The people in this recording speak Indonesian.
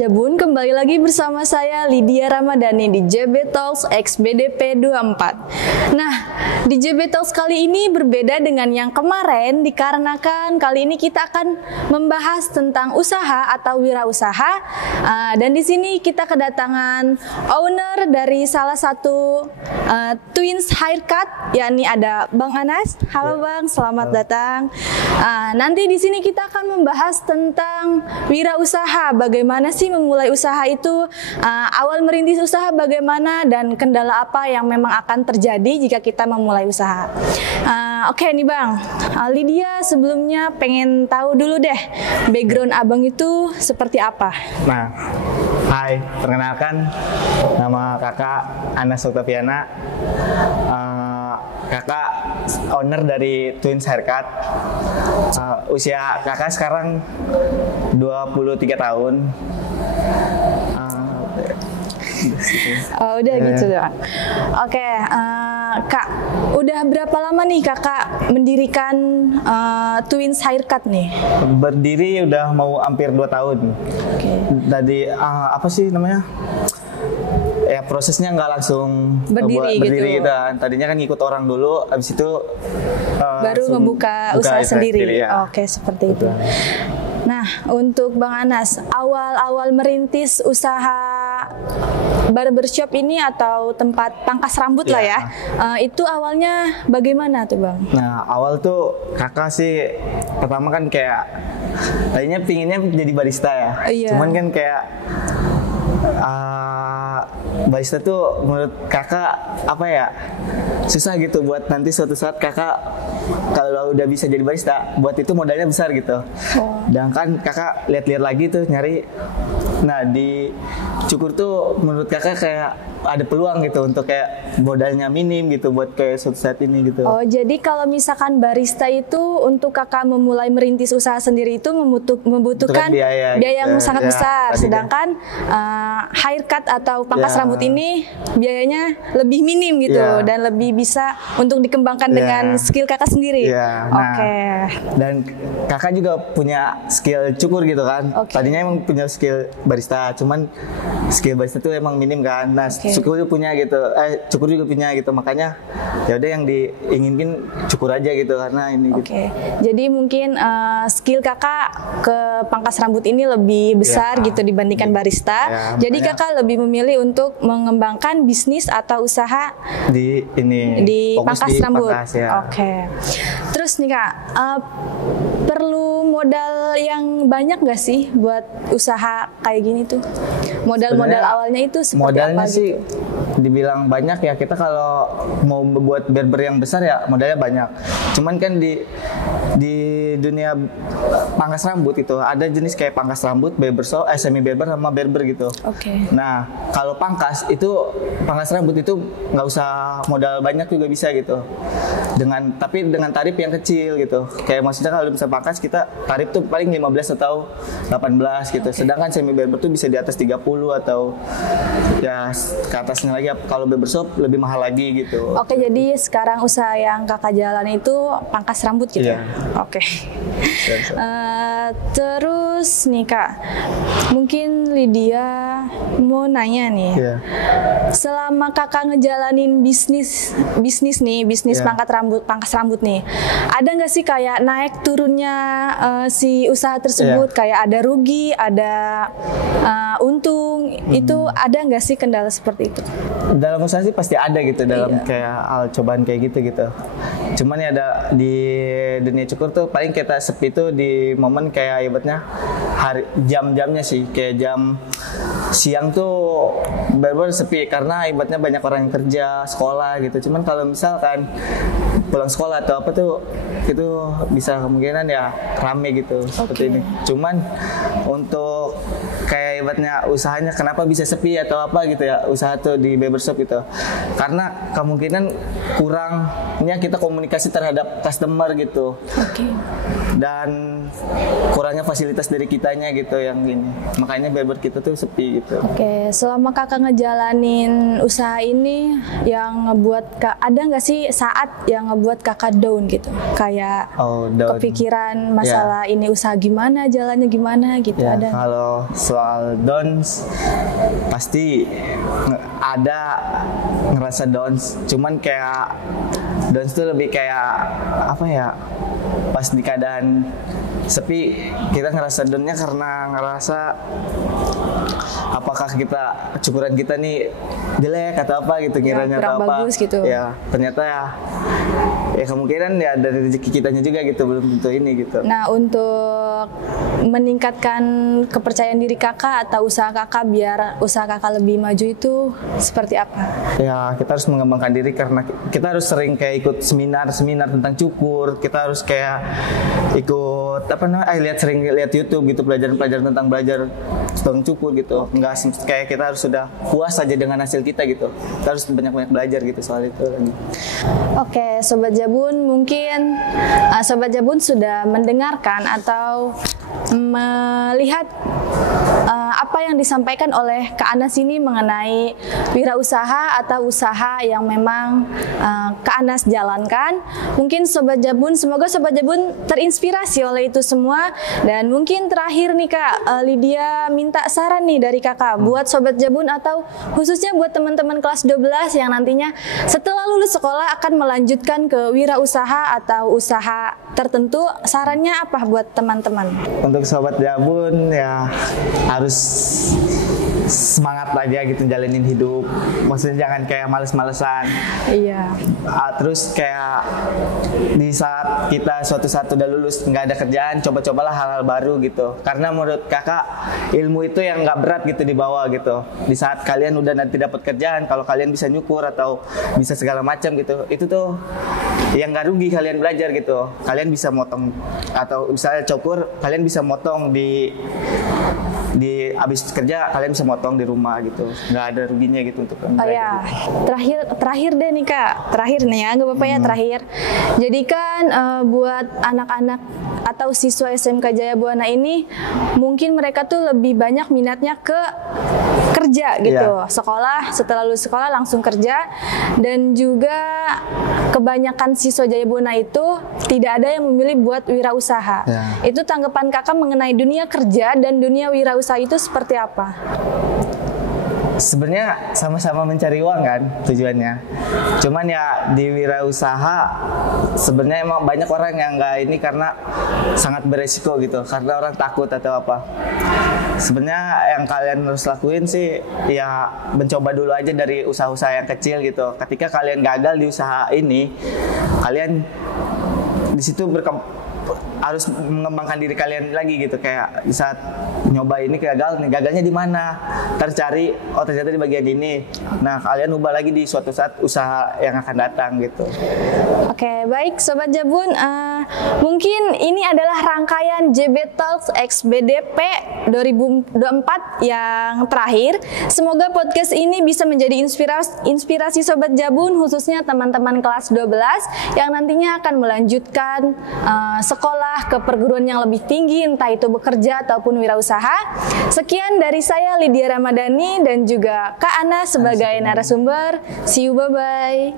Jabun, kembali lagi bersama saya Lydia Ramadhani di JB Talks XBDP 24. Nah, di JB Talks kali ini berbeda dengan yang kemarin dikarenakan kali ini kita akan membahas tentang usaha atau wirausaha. Dan di sini kita kedatangan owner dari salah satu Twins Haircut, yakni ada Bang Anas. Halo Bang, selamat datang. Nanti di sini kita akan membahas tentang wirausaha, bagaimana sih memulai usaha itu, awal merintis usaha bagaimana, dan kendala apa yang memang akan terjadi jika kita memulai usaha. Oke nih Bang, Lydia sebelumnya pengen tahu dulu deh, background Abang itu seperti apa? Nah, hai, perkenalkan nama kakak Anas Octaviana. Kakak owner dari Twins Haircut. Usia kakak sekarang 23 tahun. Udah gitu doang. Oke, Kak, udah berapa lama nih kakak mendirikan Twins Haircut nih? Berdiri udah mau hampir 2 tahun. Dari apa sih namanya? Ya prosesnya nggak langsung berdiri gitu kan. Tadinya kan ngikut orang dulu, habis itu baru ngebuka usaha sendiri. Ya. Oke, seperti itu. Nah, untuk Bang Anas, awal-awal merintis usaha barbershop ini atau tempat pangkas rambut lah ya, itu awalnya bagaimana tuh Bang? Nah, awal tuh kakak sih pertama kan kayak tadinya pinginnya jadi barista ya. Cuman kan kayak barista tuh menurut kakak apa ya, susah gitu buat nanti suatu saat kakak kalau udah bisa jadi barista, buat itu modalnya besar gitu. Dan kan kakak lihat-lihat lagi tuh nyari, nah di Cukur tuh menurut kakak kayak ada peluang gitu untuk kayak modalnya minim gitu buat kayak suatu saat ini gitu. Oh, jadi kalau misalkan barista itu untuk kakak memulai merintis usaha sendiri itu membutuhkan biaya yang sangat besar, sedangkan haircut atau pangkas rambut ini biayanya lebih minim gitu dan lebih bisa untuk dikembangkan dengan skill kakak sendiri. Nah, dan kakak juga punya skill cukur gitu kan. Tadinya emang punya skill barista, cuman skill barista tuh emang minim kan. Nah, cukur juga punya gitu, cukur juga punya gitu, makanya ya udah yang diinginkan cukur aja gitu karena ini. Jadi mungkin skill kakak ke pangkas rambut ini lebih besar gitu dibandingkan barista. Jadi kakak lebih memilih untuk mengembangkan bisnis atau usaha di pangkas rambut. Terus nih Kak, perlu modal yang banyak nggak sih buat usaha kayak gini tuh? Modal awalnya itu seperti modalnya apa sih gitu? Dibilang banyak ya, kita kalau mau membuat barber yang besar ya modalnya banyak. Cuman kan di dunia pangkas rambut itu ada jenis kayak pangkas rambut, barber shop, semi barber sama barber gitu. Nah, kalau pangkas rambut itu nggak usah modal banyak juga bisa gitu. Tapi dengan tarif yang kecil gitu. Kayak maksudnya kalau bisa pangkas kita tarif tuh paling 15 atau 18 gitu. Sedangkan semi barber tuh bisa di atas 30 atau ya ke atasnya lagi. Kalau barbershop lebih mahal lagi gitu. Jadi sekarang usaha yang kakak jalan itu pangkas rambut gitu. Terus nih Kak, mungkin Lydia mau nanya nih. Selama kakak ngejalanin bisnis pangkas rambut nih, ada nggak sih kayak naik turunnya si usaha tersebut? Kayak ada rugi, ada untung, itu ada nggak sih kendala seperti itu? Dalam usaha sih pasti ada gitu, dalam kayak hal cobaan kayak gitu. Cuman ya ada di dunia cukur tuh paling kita sepi tuh di momen kayak ibaratnya jam-jamnya sih, kayak jam siang tuh barber sepi karena ibaratnya banyak orang yang kerja, sekolah gitu. Cuman kalau misalkan pulang sekolah atau apa tuh itu bisa kemungkinan ya rame gitu seperti ini. Cuman untuk kayak ibaratnya usahanya kenapa bisa sepi atau apa gitu ya usaha tuh di barbershop gitu, karena kemungkinan kurangnya kita komunikasi terhadap customer gitu. Dan kurangnya fasilitas dari kitanya gitu yang ini, makanya barber kita tuh sepi gitu. Selama kakak ngejalanin usaha ini yang ngebuat ada nggak sih saat yang ngebuat kakak down gitu, kayak kepikiran masalah ini usaha gimana, jalannya gimana gitu? Ada? Kalau soal downs pasti ada ngerasa downs, cuman kayak downs tuh lebih kayak apa ya, pas di keadaan sepi kita ngerasa downnya karena ngerasa apakah cukuran kita nih jelek atau apa gitu, kiranya kurang atau apa bagus gitu. ya ternyata ya kemungkinan ya dari rezeki kitanya juga gitu, belum tentu ini gitu. Nah, untuk meningkatkan kepercayaan diri kakak atau usaha kakak biar usaha kakak lebih maju itu seperti apa? Ya kita harus mengembangkan diri karena kita harus sering kayak ikut seminar tentang cukur, kita harus kayak ikut sering lihat YouTube gitu, pelajaran tentang tentang cukur gitu. Enggak kayak kita harus sudah puas saja dengan hasil kita gitu, kita harus banyak belajar gitu soal itu lagi. Oke, Sobat Jabun, mungkin Sobat Jabun sudah mendengarkan atau melihat apa yang disampaikan oleh Kak Anas ini mengenai wirausaha atau usaha yang memang Kak Anas jalankan. Mungkin Sobat Jabun, semoga Sobat Jabun terinspirasi oleh itu semua. Dan mungkin terakhir nih Kak, Lydia minta saran nih dari Kakak buat Sobat Jabun atau khususnya buat teman-teman kelas 12 yang nantinya setelah lulus sekolah akan melanjutkan ke wirausaha atau usaha tertentu. Sarannya apa buat teman-teman? Untuk Sobat Jabun ya harus semangat aja gitu jalanin hidup, maksudnya jangan kayak males-malesan. Iya. Terus kayak di saat kita suatu saat udah lulus nggak ada kerjaan, coba-cobalah hal-hal baru gitu, karena menurut kakak ilmu itu yang nggak berat gitu dibawa gitu. Di saat kalian udah nanti dapat kerjaan, kalau kalian bisa nyukur atau bisa segala macam gitu, itu tuh yang nggak rugi kalian belajar gitu. Kalian bisa motong atau misalnya cukur, kalian bisa motong di abis kerja kalian bisa motong di rumah gitu, nggak ada ruginya gitu untuk Oh ya, terakhir deh nih Kak, terakhir nih ya, nggak apa-apa ya terakhir. Jadi kan buat anak-anak atau siswa SMK Jaya Buana ini mungkin mereka tuh lebih banyak minatnya ke kerja gitu, sekolah, setelah lulus sekolah langsung kerja, dan juga kebanyakan siswa Jaya Buana itu tidak ada yang memilih buat wirausaha. Itu tanggapan kakak mengenai dunia kerja dan dunia wirausaha itu seperti apa? Sebenarnya sama-sama mencari uang kan tujuannya. Cuman ya di wirausaha sebenarnya emang banyak orang yang nggak ini karena sangat beresiko gitu, karena orang takut atau apa. Sebenarnya yang kalian harus lakuin sih ya mencoba dulu aja dari usaha-usaha yang kecil gitu. Ketika kalian gagal di usaha ini, kalian di situ harus mengembangkan diri kalian lagi gitu. Kayak di saat nyoba ini gagalnya di mana, tercari oh ternyata di bagian ini. Nah kalian ubah lagi di suatu saat usaha yang akan datang gitu. Oke, baik Sobat Jabun, mungkin ini adalah rangkaian JB Talks XBDP 2024 yang terakhir. Semoga podcast ini bisa menjadi inspirasi Sobat Jabun, khususnya teman-teman kelas 12 yang nantinya akan melanjutkan sekolah ke perguruan yang lebih tinggi, entah itu bekerja ataupun wirausaha. Sekian dari saya Lydia Ramadhani dan juga Kak Ana sebagai narasumber. See you, bye-bye.